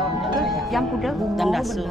Terus yang kuda Dan dasu.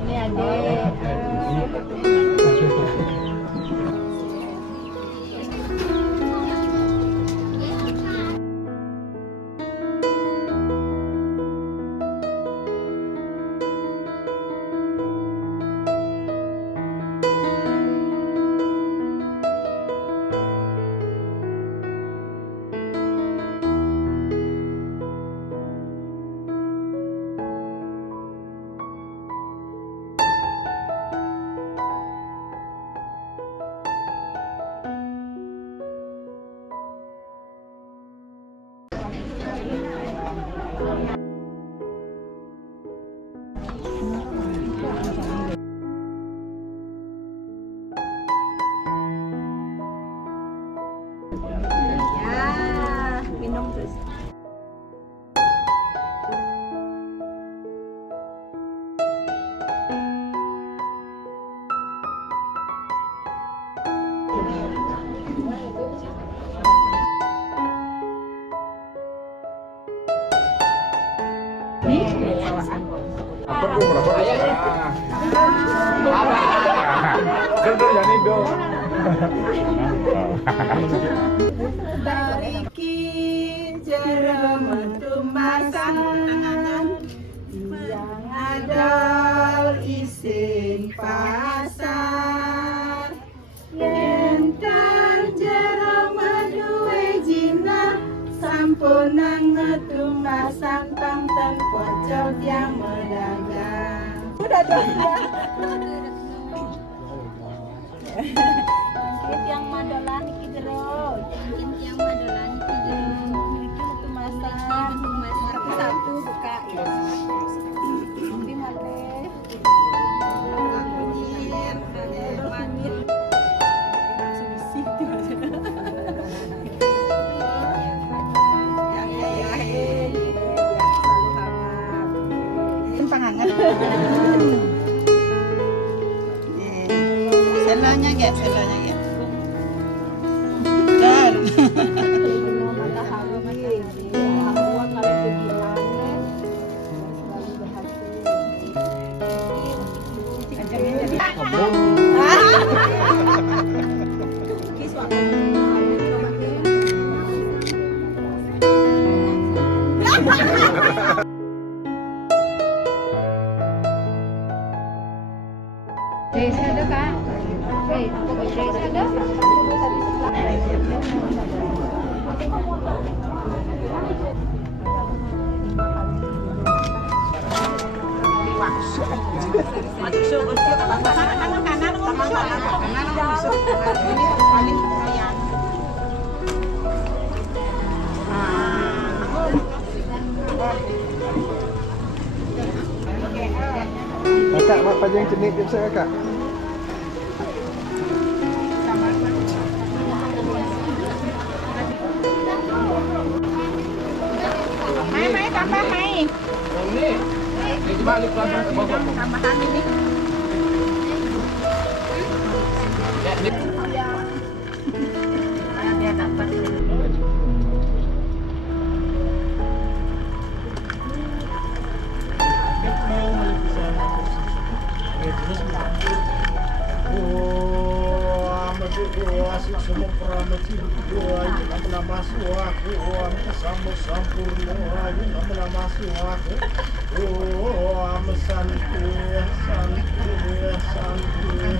Ini adik. Ya, minum terus. Bariki jero metumasan yang ada isin pasar yentan jero meduwe jina sampunang metumasan pangten pocok yang medagang udah dong yang madolan iki jero yang madolan iki jero iki tumasan satu buka ya tapi mate selonya ya selonya ya dan Desa ada kak? Desa ada? Kakak, mak pajang jenis biasa kakak. Mai tambah mai. Ini balik belakang ke bawah. Tambahan ini. Biar dapat. Asik semua peramati doa yang nama suaku sama sampurna yang nama suaku santai santai santai